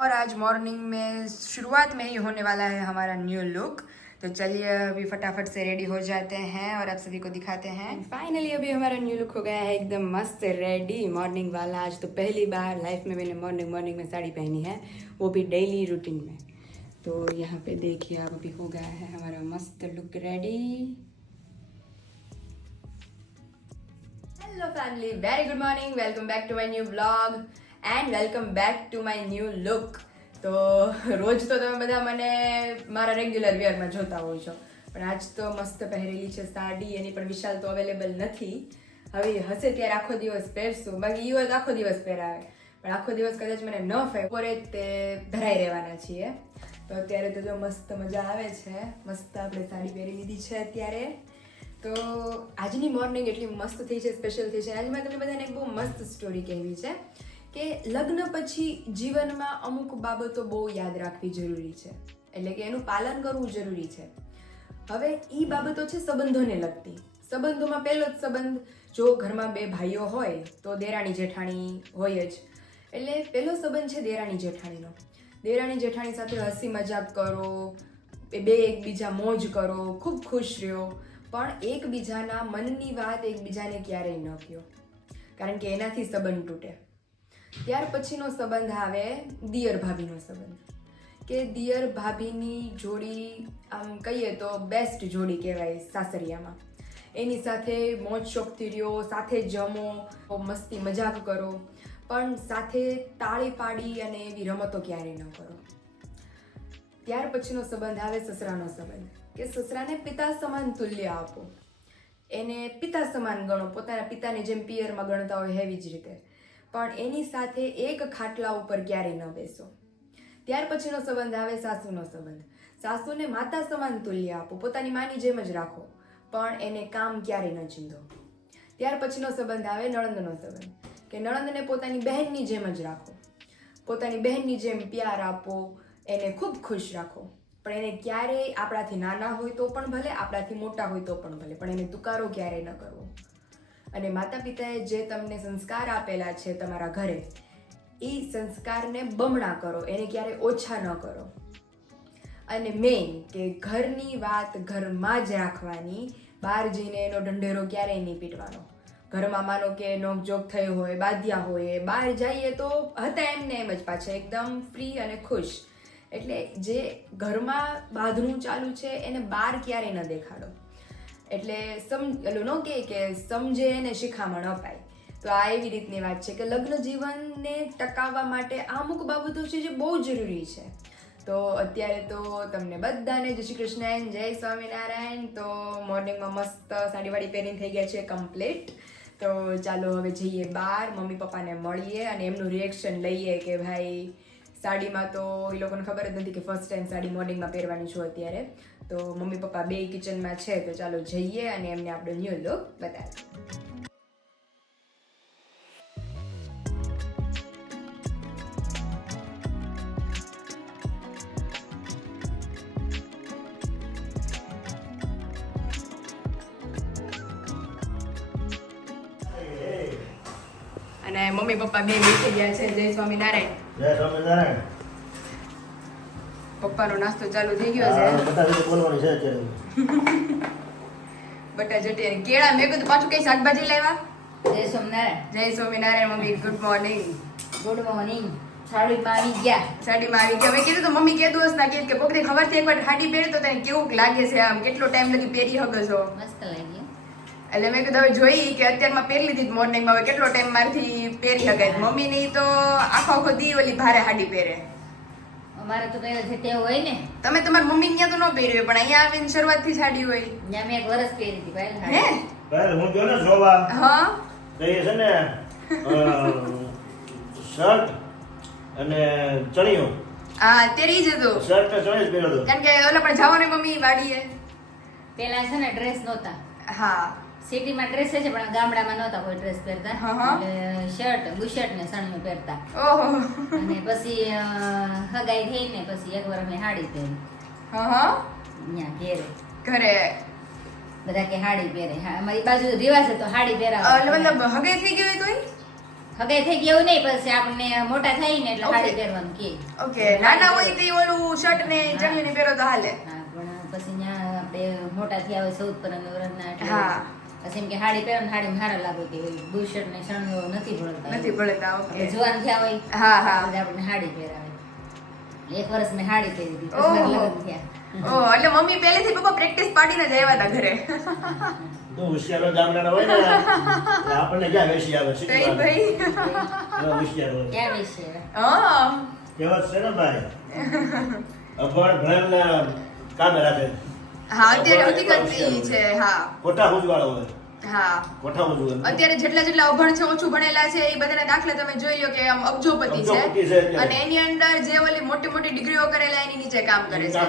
और आज मॉर्निंग में शुरुआत में ही होने वाला है हमारा न्यू लुक तो चलिए अभी फटाफट से रेडी हो जाते हैं और आप सभी को दिखाते हैं। फाइनली अभी हमारा न्यू लुक हो गया है एकदम मस्त रेडी मॉर्निंग वाला। आज तो पहली बार लाइफ में मैंने मॉर्निंग मॉर्निंग में साड़ी पहनी है वो भी डेली रूटीन में। तो यहाँ पे देखिए अब अभी हो गया है हमारा मस्त look ready hello family very good morning welcome back to my new blog and welcome back to my new look તો રોજ તો તમે બધા મને મારા રેગ્યુલર વેરમાં જોતા હોવ છો. પણ આજ તો મસ્ત પહેરેલી છે સાડી, એની પણ વિશાલ તો અવેલેબલ નથી. હવે હશે ત્યારે આખો દિવસ પહેરશું. બાકી હોય આખો દિવસ પહેરાવે. પણ આખો દિવસ કદાચ મને ન ફેવરે તે ધરાઈ રહેવાના છીએ. તો અત્યારે તો જો મસ્ત મજા આવે છે. મસ્ત આપણે સાડી પહેરી લીધી છે અત્યારે. તો આજની મોર્નિંગ એટલી મસ્ત થઈ છે સ્પેશિયલ થઈ છે. આજે મેં તમને બધાને એક બહુ મસ્ત સ્ટોરી કહેવી છે. કે લગ્ન પછી જીવનમાં અમુક બાબતો બહુ યાદ રાખવી જરૂરી છે. એટલે કે એનું પાલન કરવું જરૂરી છે. હવે એ બાબતો છે સંબંધોને લગતી. સંબંધોમાં પહેલો જ સંબંધ, જો ઘરમાં બે ભાઈઓ હોય, તો દેરાણી જેઠાણી હોય જ. એટલે પહેલો સંબંધ છે દેરાણી જેઠાણીનો. દેરાણી જેઠાણી સાથે હસી મજાક કરો બે એકબીજા મોજ કરો, ખૂબ ખુશ રહ્યો. પણ એકબીજાના મનની વાત એકબીજાને ક્યારેય ન કહો કારણ કે એનાથી સંબંધ તૂટે. ત્યાર પછીનો સંબંધ આવે દિયર ભાભીનો સંબંધ. કે દિયર ભાભીની જોડી, આમ કહીએ તો બેસ્ટ જોડી કહેવાય સાસરિયામાં. એની સાથે મોજ શોખથી રહ્યો, સાથે જમો મસ્તી, મજાક કરો, પણ સાથે તાળી પાડી અને એવી રમતો ક્યારેય ન કરો. ત્યાર પછીનો સંબંધ આવે સસરાનો સંબંધ. કે સસરાને પિતા સમાન તુલ્ય આપો. એને પિતા સમાન ગણો, પોતાના પિતાને જેમ પિયરમાં ગણતા હોય એવી જ રીતે. પણ એની સાથે એક ખાટલા ઉપર ક્યારેય ન બેસો. ત્યાર પછીનો સંબંધ આવે સાસુનો સંબંધ. સાસુને માતા સમાન તુલ્ય આપો, પોતાની માની જેમ જ રાખો, પણ એને કામ ક્યારેય ન ચીંધો ત્યાર પછીનો સંબંધ આવે નણંદનો સંબંધ, કે નણંદને પોતાની બહેનની જેમ જ રાખો. પોતાની બહેનની જેમ પ્યાર આપો, એને ખૂબ ખુશ રાખો. પણ એને ક્યારેય આપણાથી નાના હોય તો પણ ભલે, આપણાથી મોટા હોય તો પણ ભલે, પણ એને તુકારો ક્યારેય ન કરવો. અને માતા પિતાએ જે તમને સંસ્કાર આપેલા છે તમારા ઘરે, એ સંસ્કારને બમણા કરો, એને ક્યારેય ઓછા ન કરો. અને મેઇન કે ઘરની વાત ઘરમાં જ રાખવાની, બહાર જઈને એનો ઢંઢેરો ક્યારેય નહીં પીટવાનો. ઘરમાં માનો કે નોકજોક થયો હોય, બાધ્યા હોય, બહાર જઈએ તો હતા એમને એમ જ પાછા, એકદમ ફ્રી અને ખુશ. એટલે જે ઘરમાં બાંધણું ચાલુ છે, એને બહાર ક્યારેય ન દેખાડો. એટલે સમ પેલું ન કહે કે સમજે અને શિખામણ અપાય. તો આ એવી રીતની વાત છે કે લગ્ન જીવનને ટકાવવા માટે આ અમુક બાબતો છે જે બહુ જરૂરી છે. તો અત્યારે તો તમને બધાને જય શ્રી કૃષ્ણ, જય સ્વામિનારાયણ. તો મોર્નિંગમાં મસ્ત સાડીવાળી પહેરીને થઈ ગયા છે કમ્પ્લીટ. તો ચાલો હવે જઈએ બહાર, મમ્મી પપ્પાને મળીએ અને એમનું રિએક્શન લઈએ કે ભાઈ, સાડીમાં તો એ લોકોને ખબર જ નથી કે ફર્સ્ટ ટાઈમ સાડી મોર્નિંગમાં પહેરવાની છું અત્યારે. તો મમ્મી પપ્પા બે કિચનમાં છે, તો ચાલો જઈએ અને એમને આપણે ન્યૂ લુક બતાવીએ. અને મમ્મી પપ્પા બે બેસી ગયા છે. જય સ્વામિનારાયણ. જય સ્વામિનારાયણ. પપ્પાનો નાસ્તો ચાલુ થઈ ગયો છે. બધા રીતે બોલવાની છે અત્યારે. બટા જટી અને કેળા મેં કીધું પાછું કઈ શાકભાજી લાવ્યા? જય સોમનારાયણ. જય Swaminarayan mummy good morning good morning સાડીમાં આવી ગયા. સાડીમાં આવી ગયા. મેં કીધું તો મમ્મી કે દિવસ ના કે કે ખબર છે એકવાર સાડી પહેરી તો તને કેવું લાગે છે આમ? કેટલો ટાઈમ લગી પહેરી હગો છો? મસ્ત લાગી એટલે મેં કીધું હવે જોઈ કે અત્યારમાં પહેરી લીધી મોર્નિંગમાં હવે કેટલો ટાઈમ મારથી પહેરી હગાય મમ્મી ની તો આખો આખો દી ઓલી ભારે સાડી પહેરે. અમારે તો પહેલાથી તે હોય ને. તમે તમારી મમ્મી ત્યાં તો ન પહેર્યું પણ અહીંયા આવીને શરૂઆતથી સાડી હોય. ત્યાં મેં એક વરસ પહેરી હતી પહેલા હે? પહેલા હું જો ને જોવા. હા? તો એ છે ને શર્ટ અને ચણિયો. હા અત્યારે ઈ જ હતું. શર્ટ ને ચણિયું જ પહેર્યો હતો. કારણ કે ઓલા પણ જવાનું મમ્મી વાડીએ. પેલા છે ને ડ્રેસ નહોતા. હા. સિટીમાં ડ્રેસ છે પણ ગામડામાં નહોતા કોઈ ડ્રેસ પહેરતા. એટલે શર્ટ બુશર્ટ ને સણિયું પહેરતા. અને પછી હગાઈ થઈને પછી એક વાર અમે હાડી પહેરી. ત્યાં ઘેરે. ઘરે. બધા કે હાડી પહેરે. હા, અમારી બાજુ રિવાજ હતો હાડી એટલે મતલબ હગાઈ થઈ ગયું કોઈ? હગાઈ થઈ ગયું નહીં પછી આપણને મોટા થઈ ને એટલે હાડી પહેરવાનું કે. ઓકે નાના હોય તે ઓલું શર્ટ ને ચણિયું ને પહેરો તો હાલે. હા પણ પછી ત્યાં આપણે મોટા થયા હોય ચૌદ પર વર્ષના એટલે હા. પછી એમ કે હાડી પહેરો ને સાડી સારા લાગે કે બુશર્ટ ને શણિયો નથી ભળતા નથી ભળતા ઓકે. જુવાન થયા હોય હા, હા. પછી આપણને સાડી પહેરાવે. એક વર્ષ મેં હાડી પહેરી હતી પછી ઓહો. લગ્ન થયા. ઓ એટલે મમ્મી પહેલેથી પપ્પા પ્રેક્ટિસ પાડીને જ આવ્યા હતા ઘરે. તો હોશિયારો ગામડાના હોય ને આપણને ક્યાં વેસી આવે છે ભાઈ. ભાઈ હોશિયારો ક્યાં હોય આવે? વિશે હા. કહેવત છે ને ભાઈ? અભણ ભણેલને કામે રાખે. હા અત્યારે હકીકત હોશિયાર ઈ હોય. છે હા. ખોટા ઉજવાળો હોય હા. અત્યારે જેટલા જેટલા અભણ છે ઓછું ભણેલા છે એ બધાના દાખલા તમે જોઈ લો કે આમ અબજોપતિ છે. અને એની અંદર જે ઓલી મોટી મોટી ડિગ્રીઓ કરેલા એની નીચે કામ કરે છે.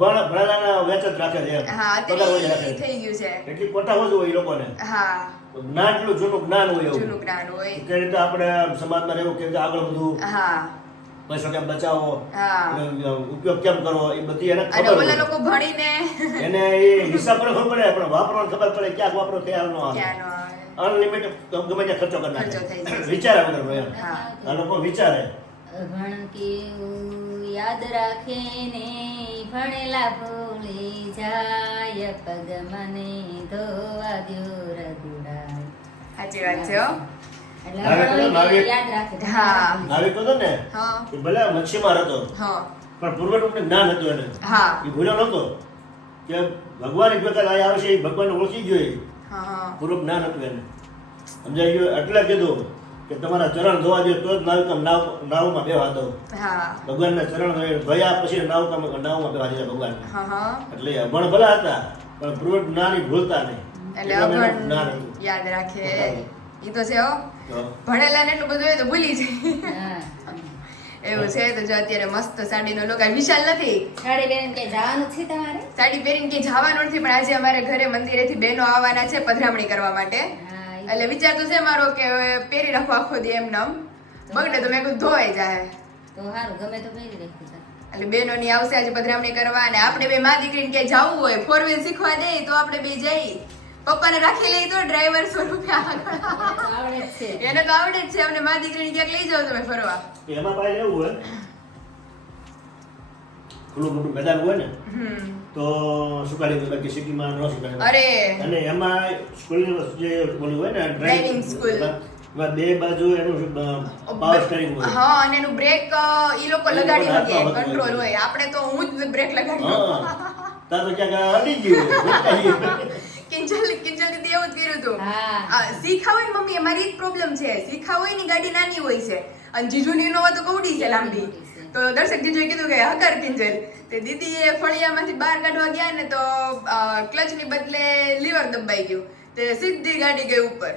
ભણેલાના વેચ જ રાખે છે હા અત્યારે થઈ ગયું છે. એટલી કોટા હોજ હોય એ લોકોને. હા. જ્ઞાન એટલું જૂનું જ્ઞાન હોય જૂનું જ્ઞાન હોય. કે રીતે આપણે સમાજમાં રહેવું કે આગળ બધું હા. પૈસો કેમ બચાવો? ઉપયોગ કેમ કરવો? એ બધી એને ખબર ઓલા લોકો ભણીને. એને એ હિસાબ પર ખબર પડે પણ વાપરવાનું ખબર પડે ક્યાંક વાપરો ખ્યાલ ક્યાં નો આવે. અનલિમિટેડ ગમે ત્યાં ખર્ચો કરી નાખે. વિચારે વગર આ લોકો વિચારે. ભણ કેવું યાદ રાખે ને ભણેલા ભૂલી જાય પગ મને ધોવા દો રઘુડા સાચી વાત છે ભગવાન એક વખત આવશે ભગવાન ઓળખી જોઈએ એ. હા. હા પૂર્વ જ્ઞાન હતું એને. સમજાઈ ગયું? એટલે કીધું કે તમારા ચરણ ધોવા જોઈએ તો જ નાવ નાવમાં બેવા દો. હા. ભગવાનના ચરણ ધોઈ ભયા પછી નાવમાં નાવમાં બેવા દીધા ભગવાન હા હા. એટલે અભણ ભલા હતા પણ પૂર્વ જ્ઞાની ભૂલતા નહીં. એટલે અભણ યાદ રાખે. એ તો છે ભણેલા ને એટલું બધું હોય તો ભૂલી જાય. એવું છે તો જો અત્યારે મસ્ત સાડીનો લોક આ વિશાલ નથી. સાડી પહેરીને કે જવાનું છે તમારે? સાડી પહેરીને કે જવાનું નથી પણ આજે અમારે ઘરે મંદિરેથી બહેનો આવવાના છે પધરામણી કરવા માટે. એટલે વિચાર તો છે મારો કે પહેરી રાખો આખો દી એમ નમ બગડે તો મેં કીધું ધોવાઈ જાય. તો સારું ગમે તો પહેરી રાખી એટલે એટલે બહેનોની આવશે આજે પધરામણી કરવા અને આપણે બે મા દીકરીને ક્યાંય જવું હોય ફોર વ્હીલ શીખવા દે તો આપણે બે જઈ. પપ્પાને રાખી લઈ તો ડ્રાઈવર સો રૂપિયા આગળ. આવડે છે. એને તો આવડે જ છે અમને મારી દીકરીને ક્યાંક લઈ જાઓ તમે ફરવા. એમાં ભાઈ એવું હોય ખુલ્લું મોટું મેદાન હોય ને તો સુકાડી બાકી સિટીમાં ન સુકાડી અરે. અને એમાં સ્કૂલની જે બોલી હોય ને ડ્રાઇવિંગ સ્કૂલ બે બાજુ એનું પાવર સ્ટેરિંગ હોય. હા અને એનું બ્રેક ઈ લોકો એ લોકો લગાડી શકે કંટ્રોલ હોય. આપણે તો હું જ બ્રેક લગાડી હા તાર તો ક્યાંક અડી ગયું કિંજલ કિંજલ દીદી એવું જ કર્યું હતું. હા. શીખા હોય મમ્મી અમારી જ પ્રોબ્લેમ છે. શીખા હોયની ગાડી નાની હોય છે. અને જીજુની ઇનોવા તો કવડી છે લાંબી. તો દર્શક જીજુએ કીધું કે હકાર કિંજલ. તે દીદીએ ફળિયામાંથી બહાર કાઢવા ગયા ને તો ક્લચની બદલે લીવર દબાઈ ગયું. તે સીધી ગાડી ગઈ ઉપર.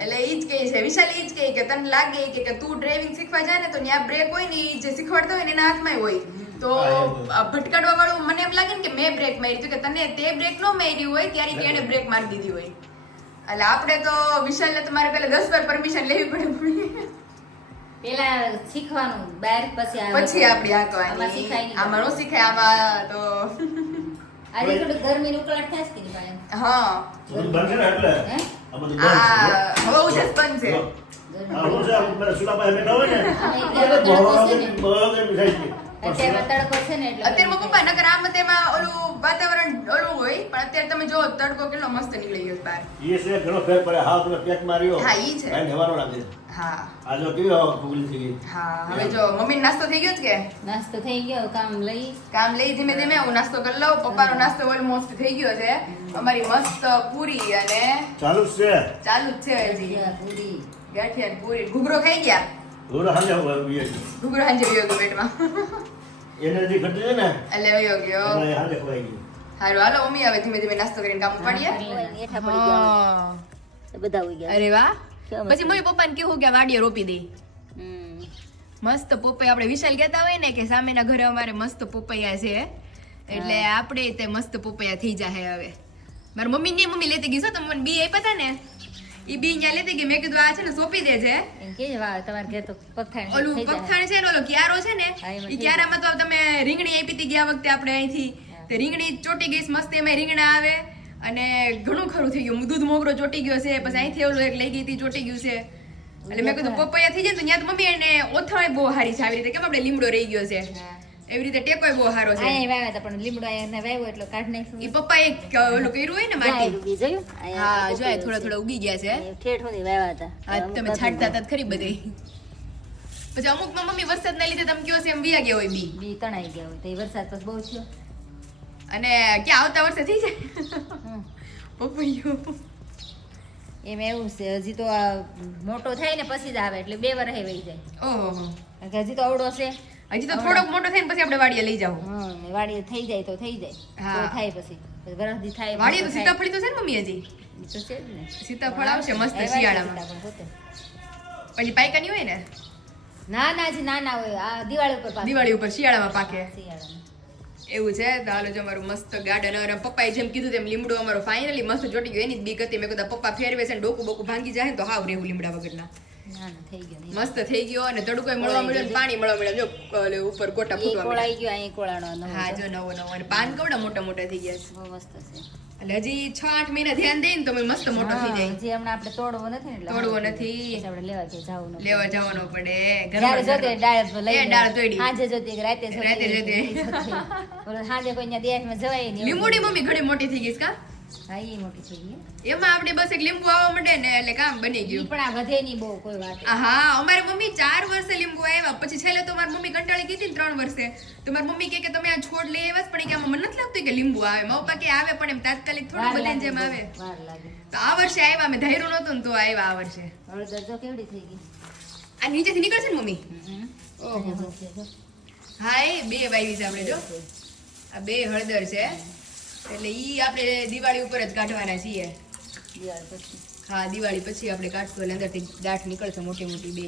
એટલે એ જ કહે છે વિશાલ એ જ કહે કે તને લાગે કે કે તું ડ્રાઇવિંગ શીખવા જાય ને તો ત્યાં બ્રેક હોય ને એ જે શીખવાડતા હોય ને એના હાથમાં હોય. તો ભટકાડવા વાળું મને એમ લાગે ને કે મેં બ્રેક મારી તો કે તને તે બ્રેક નો મારી હોય ત્યારે તેણે બ્રેક મારી દીધી હોય. એટલે આપણે તો વિશાલને તમારે પહેલા દસ વાર પરમિશન લેવી પડે પેલા શીખવાનું બહાર પછી પછી આપણી આમાં શીખાય હાંકવાની. આમાં નો શીખાય? આમાં તો આજે થોડું ઉકળાટ થાય છે કે હા. બંધ છે એટલે? હવે બંધ છે. આ હું છે, સુલા પાસે બેઠા હોય ને? એટલે અત્યારે તડકો છે ને. અત્યારમાં પપ્પા નકર આમ તેમાં ઓલું વાતાવરણ ઓલું હોય પણ અત્યારે તમે જો તડકો કેટલો મસ્ત નીકળી ગયો બહાર. એ છે ઘણો ફેર પડે. હાવ તમે પેક માર્યો. હા, ઈ છે. ભાઈ નવાનો લાગે. હા. આ જો કેવી હવા ફૂગલી થઈ ગઈ હા હવે જો મમ્મી નાસ્તો થઈ ગયો છે કે? નાસ્તો થઈ ગયો કામ લઈ. કામ લઈ ધીમે ધીમે હું નાસ્તો કરી લઉં. પપ્પાનો નાસ્તો ઓલમોસ્ટ થઈ ગયો છે. અમારી મસ્ત પૂરી અને ચાલુ જ છે. ચાલુ છે હજી. પૂરી. ગાંઠિયા પૂરી. ઘૂઘરો ખાઈ ગયા? ઘોડો હાલે હવે વીએ છે. ઘૂઘરો હાંજે વયો ગયો પેટમાં એને ઘટી છે ને એટલે વયો ગયો હાલે ખવાઈ ગઈ હારું હાલો મમ્મી હવે ધીમે ધીમે નાસ્તો કરીને કામ ઉપાડીએ. બધા ગયા. અરે વાહ. મસ્ત. પછી મમ્મી પપ્પાને કેવું કે વાડીએ રોપી દે? હમ. મસ્ત પોપૈયા. આપણે વિશાલ કહેતા હોય ને કે સામેના ઘરે અમારે મસ્ત પોપૈયા છે. એટલે આપણે તે મસ્ત પોપૈયા થઈ જાય હવે. મારી મમ્મી ને મમ્મી લેતી ગઈ છો તમને મને બી આપ્યા હતા ને. એ બી અહીંયા લેતી ગઈ મેં કીધું આ છે ને સોંપી દેજે. કે વાહ તમારે ઘેર તો પગથાણ ઓલું પગથાણ છે ને ઓલો ક્યારો છે ને થઈ ક્યારામાં તો તમે રીંગણી આપી હતી ગયા વખતે આપણે અહીંથી. તે રીંગણી ચોટી ગઈ મસ્ત એમાં રીંગણા આવે. અને ઘણું ખરું થઈ ગયું. દૂધ મોગરો ચોટી ગયો છે પછી અહીંથી ઓલું એક લઈ ગઈ હતી ચોટી ગયું છે. એટલે મેં કીધું પપૈયા થઈ જાય તો ત્યાં તો મમ્મી એને ઓથાય બહુ હારી છે આવી રીતે. કેમ આપણે લીમડો રહી ગયો છે. એવી રીતે ટેકોય બહુ સારો છે. અહીં વાવ્યા હતા પણ લીમડો અહીંયા વાવ્યો એટલે કાઢ નાખ્યું. ઈ પપ્પા એક ઓલું કર્યું હોય ને માટી? ઉગી જોયું? હા જો થોડા થોડા ઉગી ગયા છે. ઠેઠો ની વાવ્યા હતા. હા તમે છાંટતા હતા ખરી બધે. પછી અમુકમાં મમ્મી વરસાદ ના લીધે તમે કયો છે એમ વિયા ગયા હોય બી. બી તણાઈ ગયા હોય તો એ વરસાદ પછી બહુ થયો. અને ક્યાં આવતા વર્ષે થઈ જાય? પપૈયો એમ એવું છે હજી તો મોટો થાય ને પછી જ આવે એટલે બે વર્ષે વહી જાય. ઓહો. હજી તો અવડો છે. હજી તો થોડોક મોટો થઈને પછી આપણે વાડીએ લઈ જાવ. હા વાડીએ થઈ જાય તો થઈ જાય. તો થાય પછી. વરસદી થાય વાડીએ તો સીતાફળી તો છે ને મમ્મી હજી? તો છે ને. સીતાફળ આવશે મસ્ત શિયાળામાં. પછી પોતે. પછી પાયકાની હોય ને? ના ના ના ના હોય આ દિવાળી ઉપર પાકે. દિવાળી ઉપર શિયાળામાં પાકે. શિયાળામાં. એવું છે? તો હાલો જો અમારું મસ્ત ગાર્ડન અને પપ્પાએ જેમ કીધું તેમ લીમડો અમારો ફાઇનલી મસ્ત ચોટી ગયો. એની જ બીક હતી. મેં કીધું પપ્પા ફેરવે છે ને ડોકું બોકું ભાંગી જાય ને તો હાવ રેવું લીમડા વગરના. ના ના ને. મસ્ત થઈ ગયો અને તડકો મળવા મળ્યો પાણી મળવા મળ્યો જો ઉપર કોટા ફૂટવા કોળાઈ ગયો અહીં કોળાણો હા જો નવો નવો. અને પાન કવડા મોટા મોટા થઈ ગયા બહુ મસ્ત છે. છે એટલે હજી છ આઠ મહિના ધ્યાન દઈને તો મસ્ત મોટો થઈ જાય. હજી હમણાં આપણે તોડવો નથી એટલે તોડવો નથી. આપણે લેવા કે જાવું લેવા જવાનો પડે. ઘરે જોતે ડાળ લઈ ડાળ તોડી. સાંજે જોતી રાતે જોતી રાતે જોતી. સાંજે કોઈ ત્યાં દેશમાં જવાય નહીં. એવું મમ્મી ઘણી મોટી થઈ ગઈ છે કા? હા એ મોટી થઈ ગઈ એમાં આપણે બસ એક લીંબુ આવવા માંડે ને એટલે કામ બની ગયું. પણ આ વધે નહીં બહુ કોઈ વાત. હા અમારી મમ્મી ચાર વર્ષે લીંબુ આવ્યા પછી છેલ્લે તો મારી મમ્મી કંટાળી ગઈ હતી ત્રણ વર્ષે. તો મારી મમ્મી કે તમે આ છોડ લઈ આવ્યા પણ કે મને નથી લાગતું કે લીંબુ આવે. મારા પપ્પા કે આવે પણ એમ તાત્કાલિક થોડું વાર જેમ આવે. તો આ વર્ષે આવ્યા મેં ધાર્યું નહોતું ને તો આવ્યા આ વર્ષે. દરજો કેવડી થઈ ગઈ? આ નીચેથી નીકળશે ને મમ્મી? ઓહો. હા એ બે વાવી છે આપણે જો. આ બે હળદર છે. એટલે ઈ આપણે દિવાળી ઉપર જ કાઢવાના છીએ. હા દિવાળી પછી આપણે કાઢશું એટલે અંદરથી ગાંઠ નીકળશે મોટી મોટી બે.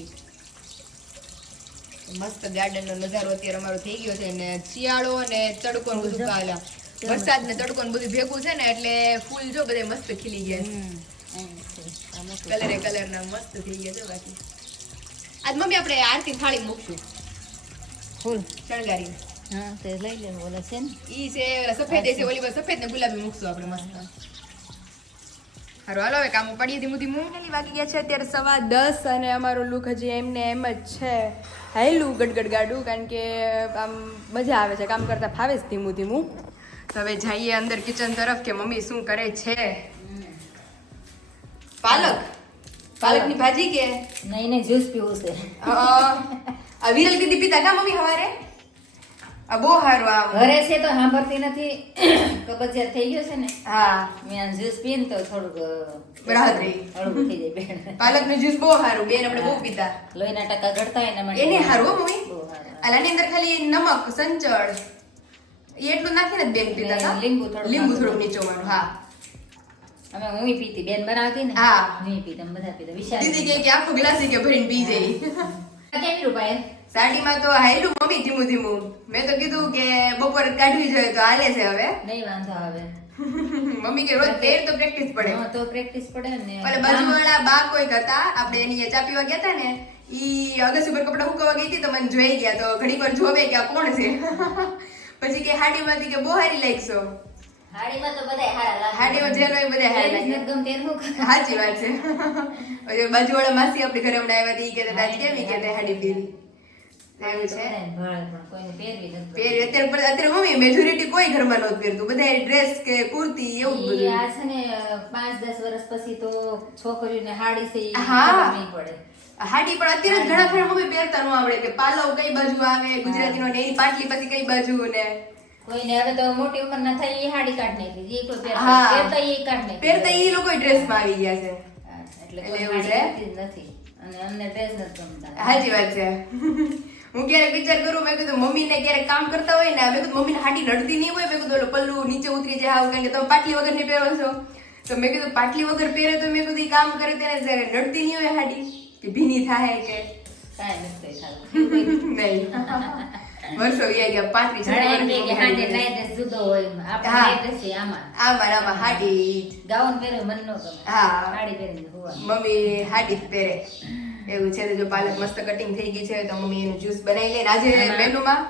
મસ્ત ગાર્ડનનો નજારો અત્યારે અમારો થઈ ગયો છે ને શિયાળો અને તડકો બધું પાલા વરસાદ ને તડકો ને બધું ભેગું છે ને એટલે ફૂલ જો બધે મસ્ત ખીલી ગયા કલરે કલર ના મસ્ત થઈ ગયા છે બાકી. આજ મમ્મી આપણે આરતી થાળી મૂકશું. ફૂલ. શણગારી હા તે લઈ લેવું ઓલા છે ને ઈ છે ઓલા સફેદ છે ઓલી સફેદ ને ગુલાબી મૂકશું આપણે મસ્ત હારું હાલો હવે કામ પડીએ ધીમું ધીમું ફાઇનલી વાગી ગયા છે અત્યારે સવા દસ અને અમારો લુક હજી એમને એમ જ છે હેલું ગડગડ ગાડું કારણ કે આમ મજા આવે છે કામ કરતા ફાવે છે ધીમું ધીમું તો હવે જઈએ અંદર કિચન તરફ કે મમ્મી શું કરે છે પાલક પાલકની ભાજી કે નહીં નહીં જ્યુસ પીવું છે આ વિરલ કીધી પીતા કા મમ્મી હવારે બહુ સારું આમ. ઘરે છે તો સાંભળતી નથી. કબજિયાત થઈ ગયો છે ને. હા. મેં જ્યુસ પીને તો થોડુંક રાહત હળવું થઈ જાય બેન. પાલકનું જ્યુસ બહુ સારું. બેન આપણે બહુ પીતા. લોહીના ટકા ઘટતા હોય ને એને સારું. મમ્મી. આલાની અંદર ખાલી નમક સંચળ. એટલું નાખીને જ બેન પીતા હતા. લીંબુ થોડું લીંબુ થોડું નીચો નીચોવાનું હા. અમે હું પીતી બેન બનાવતી ને. હા. હું પીતા બધા પીતા. વિશાલ દીદી કે આખો ગ્લાસ કે ભરીને પી જઈ કેવી રૂપાય સાડીમાં તો હાયલું મમ્મી ધીમું ધીમું. મેં તો કીધું કે બપોર કાઢવી જોઈએ તો હાલે છે હવે. નહીં વાંધો આવે. મમ્મી કે રોજ તેર તો પ્રેક્ટિસ પડે. હા, તો પ્રેક્ટિસ પડે ને. અને બાજુવાળા બા કોઈક હતા આપણે એની ચા પીવા ગયા હતા ને ઈ અગસ ઉપર કપડા હુકવા ગઈ હતી તો મને જોઈ ગયા તો ઘણી વાર જોવે કે આ કોણ છે. પછી કે હાડીમાંથી કે બહુ હારી લાગશો. હાડીમાં તો બધાય હારા હાડીમાં જેનો એ બધાય હારા લાગે. ગમતી? સાચી વાત છે. બાજુવાળા માસી આપણે ઘરે હમણાં આવ્યા હતી કે દાદા કેવી કે હાડી પહેરી એવું છે. બધાયને ભાળે પણ કોઈને પહેરવી અત્યારે મમ્મી મેજોરિટી કોઈ ઘરમાં નહોતું પહેરતું. બધા ડ્રેસ કે કુર્તી એવું બધું. આ છે ને પાંચ દસ વર્ષ પછી તો છોકરીઓને હાડી છે હા. નહીં પડે. હાડી પણ અત્યારે ઘણા ખરા મમ્મી પહેરતા ન આવડે કે પાલવ કઈ બાજુ આવે ગુજરાતીનો ને એની પાટલી પછી કઈ બાજુ ને. કોઈને હવે તો મોટી ઉંમર ના થાય એ હાડી કાઢ નાખી. એ કોઈ પહેરતા ઈ કાઢ નાખી. પહેરતા એ લોકો ડ્રેસમાં આવી ગયા છે. એટલે એવું છે? નથી. અને અમને ડ્રેસ નથી ગમતા. સાચી વાત છે. હું ક્યારેક વિચાર કરું મેં કીધું મમ્મીને ક્યારેક કામ કરતા હોય ને મેં કીધું મમ્મીને હાડી નડતી નહીં હોય? મેં કીધું પલ્લું નીચે ઉતરી જાય આવું કારણ કે તમે પાટલી વગર ને પહેરો છો. તો મેં કીધું પાટલી વગર પહેરે તો મેં કીધું કામ કરે તેને જ્યારે નડતી નહીં હોય હાટી કે ભીની થાય કે નહીં. વર્ષો વ્યા ગયા પાંત્રીસ આમાં. આમાં ને ગાઉન પહેરે મન નો ગમે. હા. મમ્મી હાડી જ પહેરે. એવું છે જો પાલક મસ્ત કટિંગ થઈ ગઈ છે તો મમ્મી એનું જ્યુસ બનાવી લઈને આજે મેનુમાં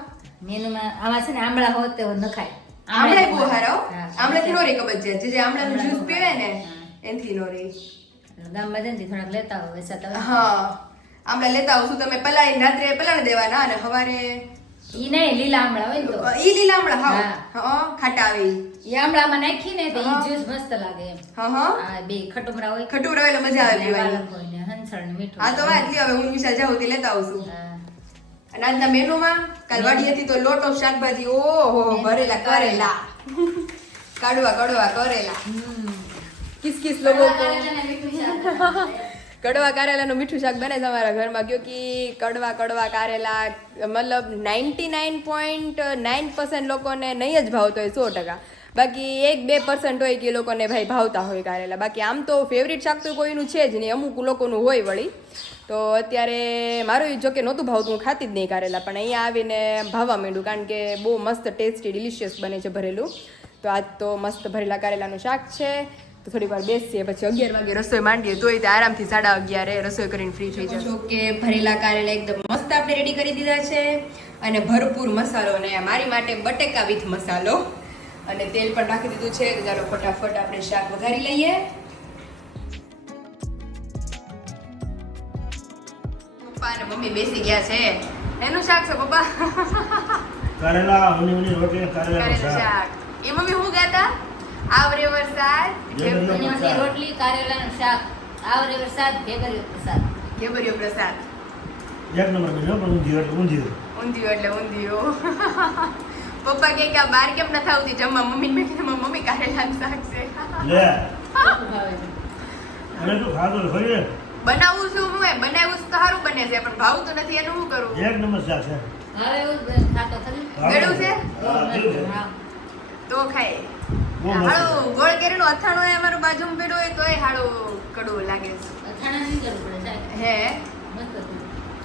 મેનુમાં આમાં છે ને આમળા હોત તો નખાય. આમળા બહુ હારા. આમળાથી નો રે કબજિયાત જે જે આમળાનું જ્યુસ પીવે ને એનથી નો રે. ગામમાં જઈને થોડાક લેતા હોય વૈસા તમે હા. આમળા લેતા આવશું તમે પલાળીને રાત્રે પલાળી દેવાના અને સવારે ઈ નહીં લીલા આમળા હોય તો. ઈ લીલા આમળા. હા. ખાટા આવે ઈ. ઈ આમળામાં નાખી ને તો ઈ જ્યુસ મસ્ત લાગે એમ. હા હા. બે ખટુમરા હોય ખટુમરા રહેલો મજા આવે પાલક હોય ને હંસળ મીઠું હા તો વાત હવે હું નિશા જાઉં તે લેતા આવું છું અને આજના મેનુમાં કાલ વાડી હતી તો લોટ ઓફ શાકભાજી. ઓહો ભરેલા કરેલા. કડવા કડવા કરેલા. કિસ કિસ લોકો. કડવા કારેલાનું મીઠું શાક બને તમારા ઘરમાં. કયો કે કડવા કડવા કારેલા મતલબ ninety nine point nine percent લોકોને નહીં જ ભાવતો હોય સો ટકા. બાકી એક બે પર્સન્ટ હોય કે એ લોકોને ભાઈ ભાવતા હોય કારેલા. બાકી આમ તો ફેવરિટ શાક તો કોઈનું છે જ નહીં, અમુક લોકોનું હોય વળી. તો અત્યારે મારું જો કે નહોતું ભાવતું, હું ખાતી જ નહીં કારેલા, પણ અહીંયા આવીને ભાવવા માંડ્યું, કારણ કે બહુ મસ્ત ટેસ્ટી ડિલિશિયસ બને છે ભરેલું. તો આજ તો મસ્ત ભરેલા કારેલાનું શાક છે. તો થોડી વાર બેસીએ, પછી અગિયાર વાગે રસોઈ માંડીએ, તોય તે આરામથી સાડા અગિયારે રસોઈ કરીને ફ્રી થઈ જશો. કે ભરેલા કારેલા એકદમ મસ્ત આપણે રેડી કરી દીધા છે. અને ભરપૂર મસાલો અને મારી માટે બટેકા વિથ મસાલો. અને તેલ પણ નાખી દીધું છે. ચાલો ફટાફટ આપણે શાક વઘારી લઈએ. પપ્પા અને મમ્મી બેસી ગયા છે. એનું શાક છે પપ્પા? કારેલા ઉની ઉની રોટલી કરેલા શાક. એ મમ્મી હું કહેતા? આવરે વરસાદ ઉની રોટલી કારેલાનું શાક આવરે વરસાદ ભેગરિયો પ્રસાદ. ભેગરિયો પ્રસાદ. એક નંબર બીજો પણ ઊંધિયું એટલે ઊંધિયું. ઊંધિયું એટલે ઊંધિયું. પપ્પા કહે કે આ બાર કેમ નથી આવતી? જમવા મમ્મી મેં કીધું "મમ્મી, કારેલા કારેલાનું શાક છે. લે. અને તું ખાધું હોય બનાવું છું હું એ બનાવું તો સારું બને છે પણ ભાવ તો નથી એનું શું કરું? એક નંબર શાક છે. એવું જ ખાતો ખરી ગળ્યું છે? હા, છે. તો ખાય. હાળો ગોળ કેરીનું અથાણું હોય અમારું બાજુમાં પડ્યું હોય તોય હાળું કડવું લાગે છે. અથાણા નહીં કરવું પડે હે? મસ્ત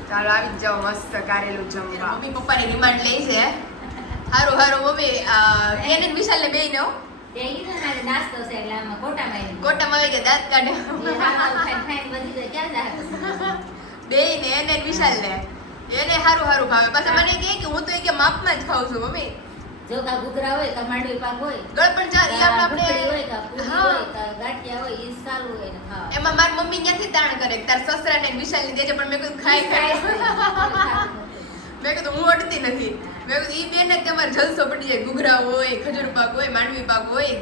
ચાલો આવી જ જાઓ મસ્ત કારેલું જમવા. મમ્મી પપ્પાની ડિમાન્ડ લઈ છે. હારું હારું મમ્મી એને વિશાલ ને બેય નો નાસ્તો છે એટલે આમાં આવી ગયા દાંત કાઢે. એ? બેય ને એને વિશાલ ને એને સારું સારું ભાવે. પાછા મને કહે કે હું તો એ કે માપમાં જ ખાઉં છું મમ્મી. જો કાં ઘૂઘરા હોય કાં માંડવી પાક હોય ગળપણ ઈ આપણે હોય કાં હોય કાં ગાંઠિયા હોય ઈ સારું હોય ને. એમાં મારી મમ્મી ક્યાંથી તાણ કરે તાર સસરા ને વિશાલ ને દેજે પણ મેં કીધું ખાઈ ખાય ખાઈ. મેં કીધું હું અડતી નથી. મેં કીધું ઈ બેન જ તમારે જલસો પડી જાય ઘૂઘરા હોય ખજૂર પાક હોય માંડવી પાક હોય.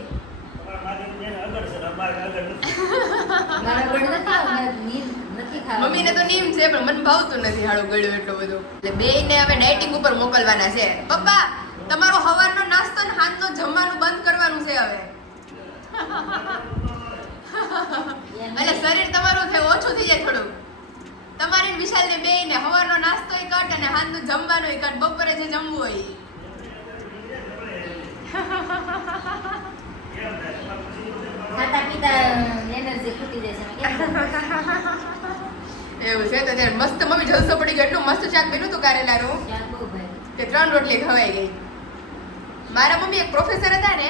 મમ્મીને તો નીમ છે પણ મને ભાવતું નથી હાડું ગળ્યું એટલું બધું. એટલે બે ને હવે ડાયટિંગ ઉપર મોકલવાના છે. પપ્પા તમારો હવારનો નાસ્તો ને હાંજનો જમવાનું બંધ કરવાનું છે હવે. એટલે શરીર તમારું થાય ઓછું થઈ જાય થોડું તમારે વિશાલ ને બે ને હવારનો નાસ્તો કટ અને હાથનું જમવાનું કટ બપોરે જે જમવું હોય. ખાતા પીતા એનર્જી ખૂટી જશે એવું છે તો ત્યારે મસ્ત મમ્મી જલસો પડી ગયો એટલું મસ્ત શાક બન્યું હતું કારેલાનું કે ત્રણ રોટલી ખવાઈ ગઈ. મારા મમ્મી એક પ્રોફેસર હતા ને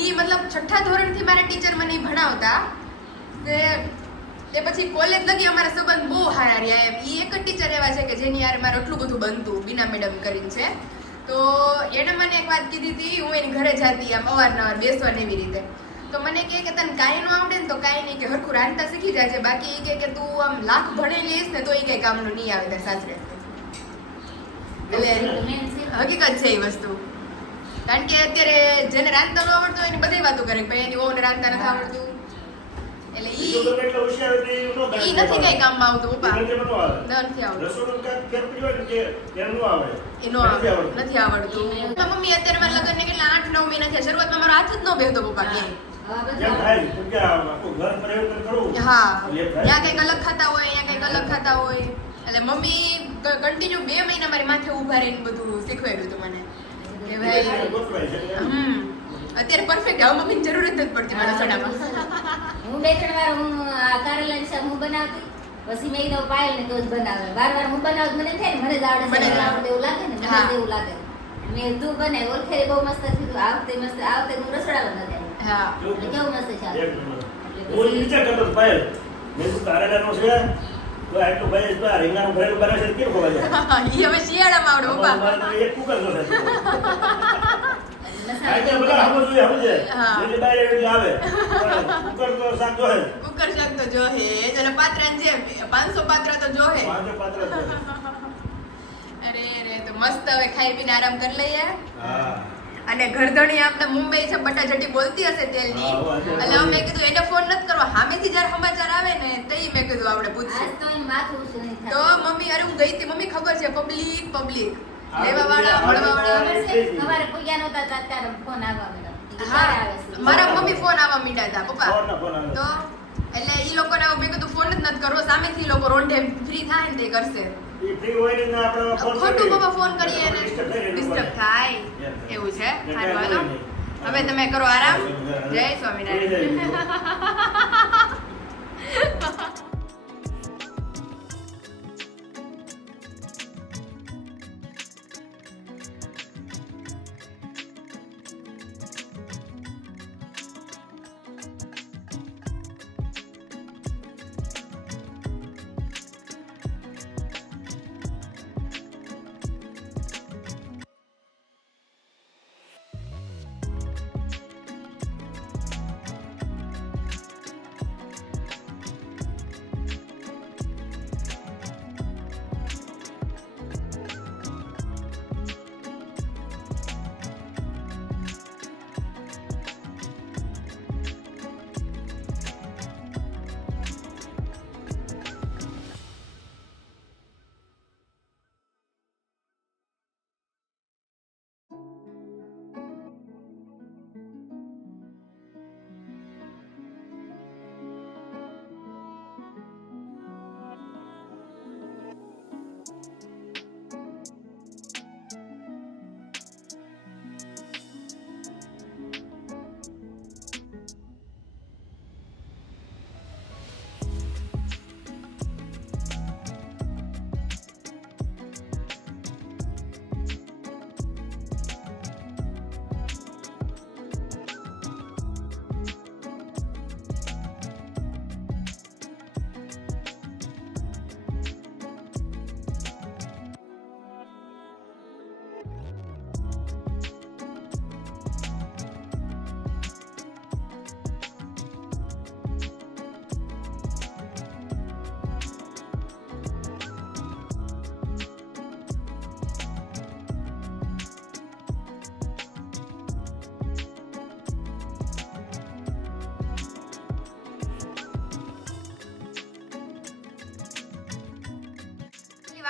એ મતલબ છઠ્ઠા ધોરણથી મારા ટીચર મને ભણાવતા. તે તે પછી કોલેજ લગી અમારા સંબંધ બહુ સારા રહ્યા એમ. એ એક જ ટીચર એવા છે કે જેની યાર મારે એટલું બધું બનતું બીના મેડમ કરીને છે. તો એણે મને એક વાત કીધી હતી હું એની ઘરે જતી આમ અવારનવાર બેસવા એવી રીતે. તો મને કહે કે તને કાંઈ ન આવડે ને તો કાંઈ નહીં કે હરખું રાંધતા શીખી જાય છે બાકી એ કે તું આમ લાખ ભણેલી લઈશ ને તો એ કંઈ કામનું નહીં આવે તાર સાસરે. એટલે હકીકત છે એ વસ્તુ. કારણ કે અત્યારે જેને રાંધતા ન આવડતું એની બધી વાતો કરે. ભાઈ એની ઓને રાંધતા નથી આવડતું. એટલે ઈ એટલો હોશિયાર એટલે તો ઈ નો ઈ નથી કઈ કામમાં આવતો પપ્પા. નથી બનવા આવે. નથી રસોડું હોય કે એને નો નો નથી આવડતું. આવડતું. નથી આવડતું મમ્મી અત્યારે મારા લગ્નને કેટલા આઠ નવ મહિના થયા. શરૂઆતમાં મારો હાથ જ ન બેહતો પપ્પા કે હા. કંઈક અલગ ખાતા હોય અહીંયા કંઈક અલગ ખાતા હોય. એટલે મમ્મી કન્ટિન્યુ બે મહિના મારી માથે ઊભા રહીને બધું શીખવાડ્યું હતું મને. કે ભાઈ હમ. અત્યારે પરફેક્ટ હવે મમ્મીની જરૂર જ નથી પડતી મારા રસોડામાં. હું બે ત્રણ વાર હું આ કારેલાનું શાક હું બનાવતી. પછી મેં કીધું પાયલ ને તો જ બનાવે. વાર વાર હું બનાવું મને થાય ને મને જ આવડે મને આવડે. એવું લાગે ને મને એવું લાગે. મેં તું બને. ઓળખે બહુ મસ્ત થયું આ વખતે મસ્ત આ વખતે હું રસોડા નથી હા. એટલે કેવું મસ્ત શાક હું વિચાર કરતો પાયલ, મેં કીધું કારેલાનું છે તો આટલું ભાઈ તો આ રીંગણાનું ભરેલું બનાવે છે કેવું ખબર છે એ હવે શિયાળામાં આવડે એક કુકર જો કુકર શાક જોહે જ. કુકર શાક તો જોહે એટલે પાત્રા જે પાંચસો પાત્રા તો જોહે પાંચે પાત્ર જ જોહે. અરે રે તો મસ્ત હવે ખાઈ પીને આરામ કરી લઈએ. અને ઘરધણી આપણે મુંબઈ છે બટાજટી બોલતી હશે તેલની. એટલે અમે કીધું એને ફોન નથી કરવો. સામેથી જ્યારે સમાચાર આવે ને તે મેં કીધું આપણે આજ તો. મમ્મી અરે હું ગઈ હતી મમ્મી ખબર છે પબ્લિક પબ્લિક મારા મમ્મી ફોન આવવા મીડા હતા પપ્પા. તો એટલે ઈ લોકોને ને મેં કીધું ફોન જ નથી કરવો સામેથી થી લોકો રોંઢે ફ્રી થાય ને તે કરશે. ઈ free હોય ને આપણે ફોન ખોટું પપ્પા ફોન કરીએ ને ડિસ્ટર્બ થાય. એવું છે? હાલો. હવે તમે કરો આરામ. જય સ્વામિનારાયણ.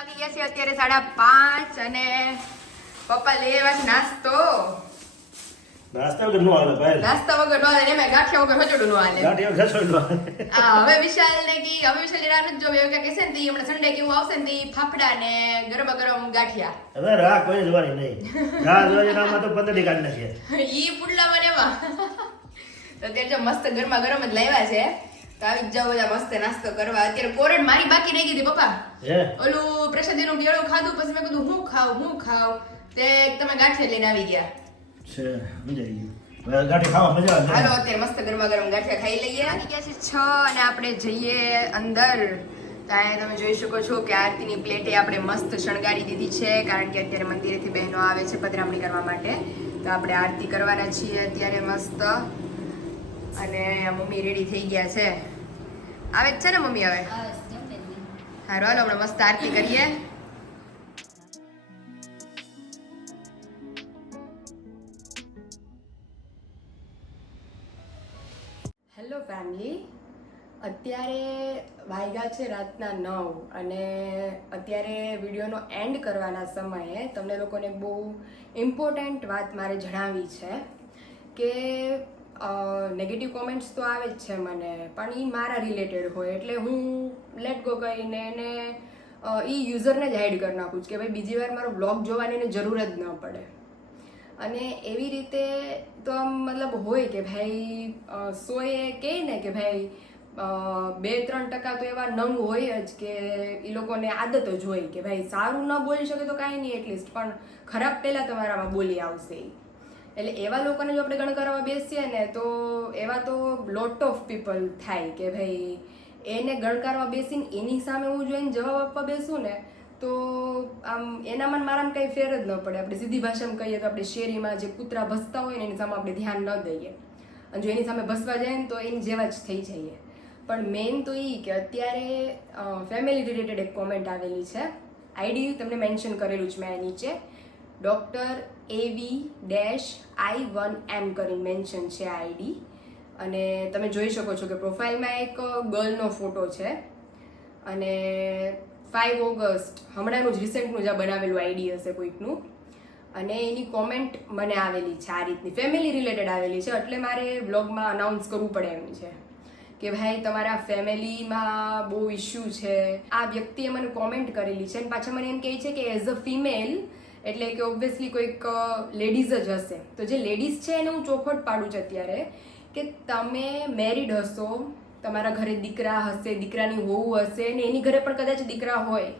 વાગી ગયા છે અત્યારે સાડા પાંચ અને પપ્પા લઈ આવ્યા નાસ્તો. નાસ્તા વગર નો હાલે ભાઈ. નાસ્તા વગર નો હાલે ને એમાંય ગાંઠિયા વગર હજોડું નો હાલે. ગાંઠિયા રસોઈ નો હાલે. હા હવે વિશાલ ને કી હવે વિશાલ રાહ નથી જોવી. કે છે ને હમણાં સન્ડે કેવું આવશે ને તો ફાફડા ને ગરમ ગરમ ગાંઠિયા. હવે રાહ કોઈ જોવાની નહીં. રાહ જોવાની નામમાં તો પંદર દી નાખીએ ઈ પુડલામાં મને એમાં. તો અત્યારે જો મસ્ત ગરમા ગરમ જ લાવ્યા છે. આવી જ જાઓ બધા મસ્ત નાસ્તો કરવા. અત્યારે કોરડ મારી બાકી રહી ગઈ પપ્પા. ઓલું ઓલું પ્રસાદીનું ગેળું ખાધું પછી મેં કીધું હું ખાવ હું ખાવ તે તમે ગાંઠિયા લઈને આવી ગયા. છે સમજાઈ ગયું. હવે ખાવા મજા આવે હાલો અત્યારે મસ્ત ગરમા ગરમ ગાંઠિયા ખાઈ લઈએ. આવી ગયા છે છ અને આપણે જઈએ અંદર. ત્યાં તમે જોઈ શકો છો કે આરતીની પ્લેટે આપણે મસ્ત શણગારી દીધી છે કારણ કે અત્યારે મંદિરેથી બહેનો આવે છે પધરામણી કરવા માટે. તો આપણે આરતી કરવાના છીએ અત્યારે મસ્ત. અને મમ્મી રેડી થઈ ગયા છે. આવે જ છે ને મમ્મી હવે. હારો હાલો હમણાં મસ્ત આરતી કરીએ. હેલો ફેમિલી અત્યારે વાગ્યા છે રાતના નવ અને અત્યારે વિડીયોનો એન્ડ કરવાના સમયે તમને લોકોને બહુ ઇમ્પોર્ટન્ટ વાત મારે જણાવી છે કે નેગેટિવ કોમેન્ટ્સ તો આવે જ છે મને, પણ એ મારા રિલેટેડ હોય, એટલે હું લેટ ગો કહીને એને એ યુઝરને જ હાઈડ કરી નાખું છું કે ભાઈ બીજી વાર મારો બ્લોગ જોવાની એને જરૂર જ ન પડે અને એવી રીતે તો આમ મતલબ હોય કે ભાઈ સોએ કહે ને કે ભાઈ બે ત્રણ ટકા તો એવા નંગ હોય જ કે એ લોકોને આદત જ હોય કે ભાઈ સારું ન બોલી શકે તો કાંઈ નહીં એટલીસ્ટ પણ ખરાબ પહેલાં તમારામાં બોલી આવશે ઈ. એટલે એવા લોકોને જો આપણે ગણકારવા બેસીએ ને, તો એવા તો લોટ ઓફ પીપલ થાય કે ભાઈ, એને ગણકારવા બેસીને એની સામે હું જોઈને જવાબ આપવા બેસું ને, તો આમ એનામાં મન મારામાં કંઈ ફેર જ ન પડે. આપણે સીધી ભાષામાં કહીએ તો આપણે શેરીમાં જે કૂતરા ભસતા હોય ને, એની સામે આપણે ધ્યાન ન દઈએ. અને જો એની સામે ભસવા જાય ને, તો એની જેવા જ થઈ જઈએ. પણ મેઇન તો એ કે અત્યારે ફેમિલી રિલેટેડ એક કોમેન્ટ આવેલી છે. આઈડી તમને મેન્શન કરેલું છે મેં નીચે. ડૉક્ટર એવી ડેશ આઈ વન એમ કરીને મેન્શન છે આઈડી અને તમે જોઈ શકો છો કે પ્રોફાઇલમાં એક ગર્લનો ફોટો છે. અને ફાઇવ ઓગસ્ટ, હમણાંનું જ રિસેન્ટનું જ આ બનાવેલું આઈડી હશે કોઈકનું. અને એની કોમેન્ટ મને આવેલી છે આ રીતની. ફેમિલી રિલેટેડ આવેલી છે, એટલે મારે બ્લોગમાં અનાઉન્સ કરવું પડે એમ છે કે ભાઈ, તમારા ફેમિલીમાં બહુ ઇશ્યુ છે. આ વ્યક્તિએ મને કોમેન્ટ કરેલી છે અને પાછા મને એમ કહે છે કે એઝ અ ફિમેલ એટલે કે ઓબ્વિયસલી કોઈક લેડીઝ જ હશે. તો જે લેડીઝ છે એને હું ચોખવટ પાડું છું અત્યારે કે તમે મેરિડ હશો, તમારા ઘરે દીકરા હશે, દીકરાની હોવું હશે ને એની ઘરે પણ કદાચ દીકરા હોય,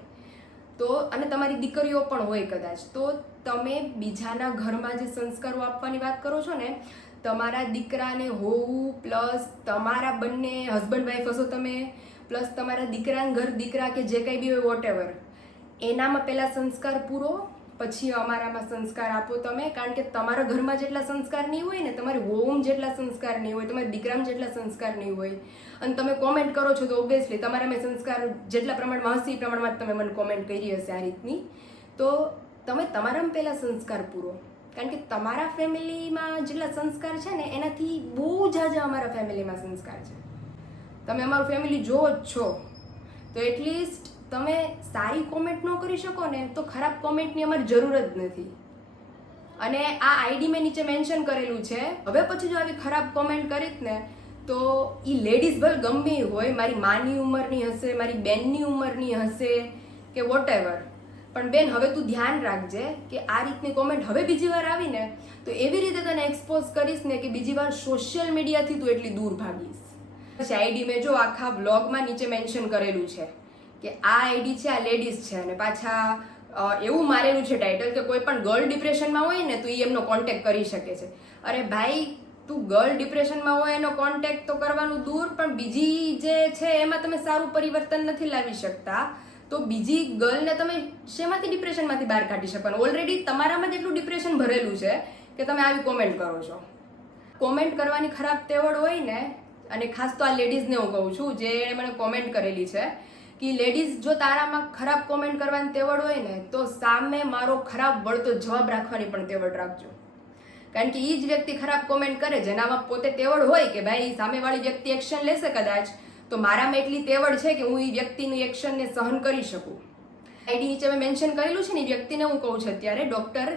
તો અને તમારી દીકરીઓ પણ હોય કદાચ, તો તમે બીજાના ઘરમાં જે સંસ્કારો આપવાની વાત કરો છો ને, તમારા દીકરાને હોવું પ્લસ તમારા બંને હસબન્ડ વાઈફ હશો તમે પ્લસ તમારા દીકરાના ઘર દીકરા કે જે કંઈ બી હોય વોટ એવર એનામાં પહેલાં સંસ્કાર પૂરો પછી અમારામાં સંસ્કાર આપો તમે, કારણ કે તમારા ઘરમાં જેટલા સંસ્કાર નહીં હોય ને, તમારી વોમ જેટલા સંસ્કાર નહીં હોય, તમારા દીકરામાં જેટલા સંસ્કાર નહીં હોય. અને તમે કોમેન્ટ કરો છો તો ઓબ્વિયસલી તમારામાં સંસ્કાર જેટલા પ્રમાણમાં હશે એ પ્રમાણમાં તમે મને કોમેન્ટ કરી હશે આ રીતની. તો તમે તમારામાં પહેલાં સંસ્કાર પૂરો. કારણ કે તમારા ફેમિલીમાં જેટલા સંસ્કાર છે ને, એનાથી બહુ ઝાઝા અમારા ફેમિલીમાં સંસ્કાર છે. તમે અમારું ફેમિલી જોવો જ છો. તો એટલીસ્ટ તમે સારી કોમેન્ટ ન કરી શકો ને, તો ખરાબ કોમેન્ટની અમારે જરૂર જ નથી. અને આ આઈડી મેં નીચે મેન્શન કરેલું છે. હવે પછી જો આવી ખરાબ કોમેન્ટ કરીત ને, તો એ લેડીઝ ભલે ગમે હોય, મારી માની ઉંમરની હશે, મારી બેનની ઉંમરની હશે કે વોટ પણ બેન, હવે તું ધ્યાન રાખજે કે આ રીતની કોમેન્ટ હવે બીજી વાર આવીને તો એવી રીતે તને એક્સપોઝ કરીશ ને કે બીજી વાર સોશિયલ મીડિયાથી તું એટલી દૂર ભાગીશ. પછી આઈડી મેં જો આખા બ્લોગમાં નીચે મેન્શન કરેલું છે. કે આ આઈડી છે, આ લેડીઝ છે અને પાછા એવું મારેલું છે ટાઇટલ કે કોઈ પણ ગર્લ ડિપ્રેશનમાં હોય ને તો એ એમનો કોન્ટેક્ટ કરી શકે છે. અરે ભાઈ, તું ગર્લ ડિપ્રેશનમાં હોય એનો કોન્ટેક્ટ તો કરવાનું દૂર, પણ બીજી જે છે એમાં તમે સારું પરિવર્તન નથી લાવી શકતા. તો બીજી ગર્લને તમે શેમાંથી ડિપ્રેશનમાંથી બહાર કાઢી શકો? ઓલરેડી તમારામાં જ એટલું ડિપ્રેશન ભરેલું છે કે તમે આવી કોમેન્ટ કરો છો. કોમેન્ટ કરવાની ખરાબ તેવડ હોય ને, અને ખાસ તો આ લેડીઝને હું કહું છું જે મને કોમેન્ટ કરેલી છે કે લેડીઝ જો તારામાં ખરાબ કોમેન્ટ કરવાની તેવડ હોય ને, તો સામે મારો ખરાબ વળતો જવાબ રાખવાની પણ તેવડ રાખજો. કારણ કે એ જ વ્યક્તિ ખરાબ કોમેન્ટ કરે, જેનામાં પોતે તેવડ હોય કે ભાઈ સામેવાળી વ્યક્તિ એક્શન લેશે કદાચ, તો મારામાં એટલી તેવડ છે કે હું એ વ્યક્તિનું એક્શનને સહન કરી શકું. આઈડી નીચે મેં મેન્શન કરેલું છે ને એ વ્યક્તિને હું કહું છું અત્યારે ડૉક્ટર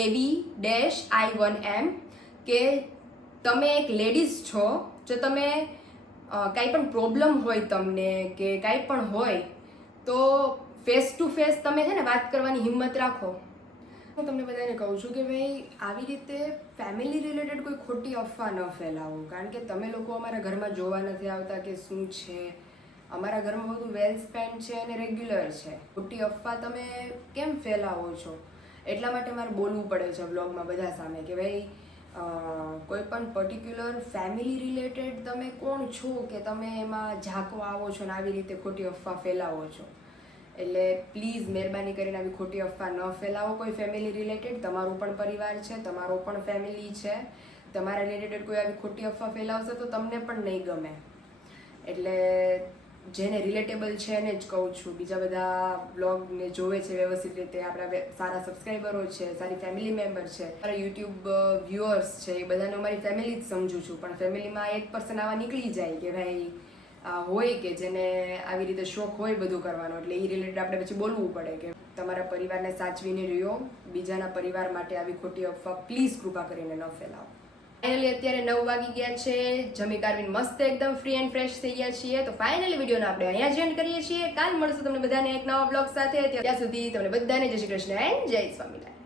એવી ડેશ આઈ વન એમ કે તમે એક લેડીઝ છો, જો તમે કાંઈ પણ પ્રોબ્લેમ હોય તમને કે કાંઈ પણ હોય, તો ફેસ ટુ ફેસ તમે છે ને વાત કરવાની હિંમત રાખો. હું તમને બધાને કહું છું કે ભાઈ, આવી રીતે ફેમિલી રિલેટેડ કોઈ ખોટી અફવા ન ફેલાવો. કારણ કે તમે લોકો અમારા ઘરમાં જોવા નથી આવતા કે શું છે. અમારા ઘરમાં બધું વેલ સ્પેન્ડ છે અને રેગ્યુલર છે. ખોટી અફવા તમે કેમ ફેલાવો છો? એટલા માટે મારે બોલવું પડે છે બ્લોગમાં બધા સામે કે ભાઈ કોઈ પણ પર્ટિક્યુલર ફેમિલી રિલેટેડ તમે કોણ છો કે તમે એમાં ઝાંકવા આવો છો ને આવી રીતે ખોટી અફવા ફેલાવો છો? એટલે પ્લીઝ મહેરબાની કરીને આવી ખોટી અફવા ન ફેલાવો. કોઈ ફેમિલી રિલેટેડ તમારું પણ પરિવાર છે, તમારો પણ ફેમિલી છે. તમારા રિલેટેડ કોઈ આવી ખોટી અફવા ફેલાવશે તો તમને પણ નહીં ગમે. એટલે જેને રિલેટેબલ છે એને જ કહું છું. બીજા બધા બ્લોગને જોવે છે વ્યવસ્થિત રીતે. આપણા સારા સબસ્ક્રાઈબરો છે, સારી ફેમિલી મેમ્બર છે મારા યુટ્યુબ વ્યુઅર્સ છે, એ બધાને મારી ફેમિલી જ સમજું છું. પણ ફેમિલીમાં એક પર્સન આવા નીકળી જાય કે ભાઈ હોય કે જેને આવી રીતે શોખ હોય બધું કરવાનો. એટલે એ રિલેટેડ આપણે પછી બોલવું પડે કે તમારા પરિવારને સાચવીને રહ્યો, બીજાના પરિવાર માટે આવી ખોટી અફવા પ્લીઝ કૃપા કરીને ન ફેલાવો. ફાઇનલી અત્યારે નવ વાગી ગયા છે. જમી કારવીને મસ્ત એકદમ ફ્રી એન્ડ ફ્રેશ થઈ ગયા છીએ. તો ફાઇનલી વિડીયોને આપણે અહીંયા જ એન્ડ કરીએ છીએ. કાલ મળશું તમને બધાને એક નવા બ્લોગ સાથે. ત્યાં સુધી તમને બધાને જય શ્રી કૃષ્ણ એન્ડ જય સ્વામિનારાયણ.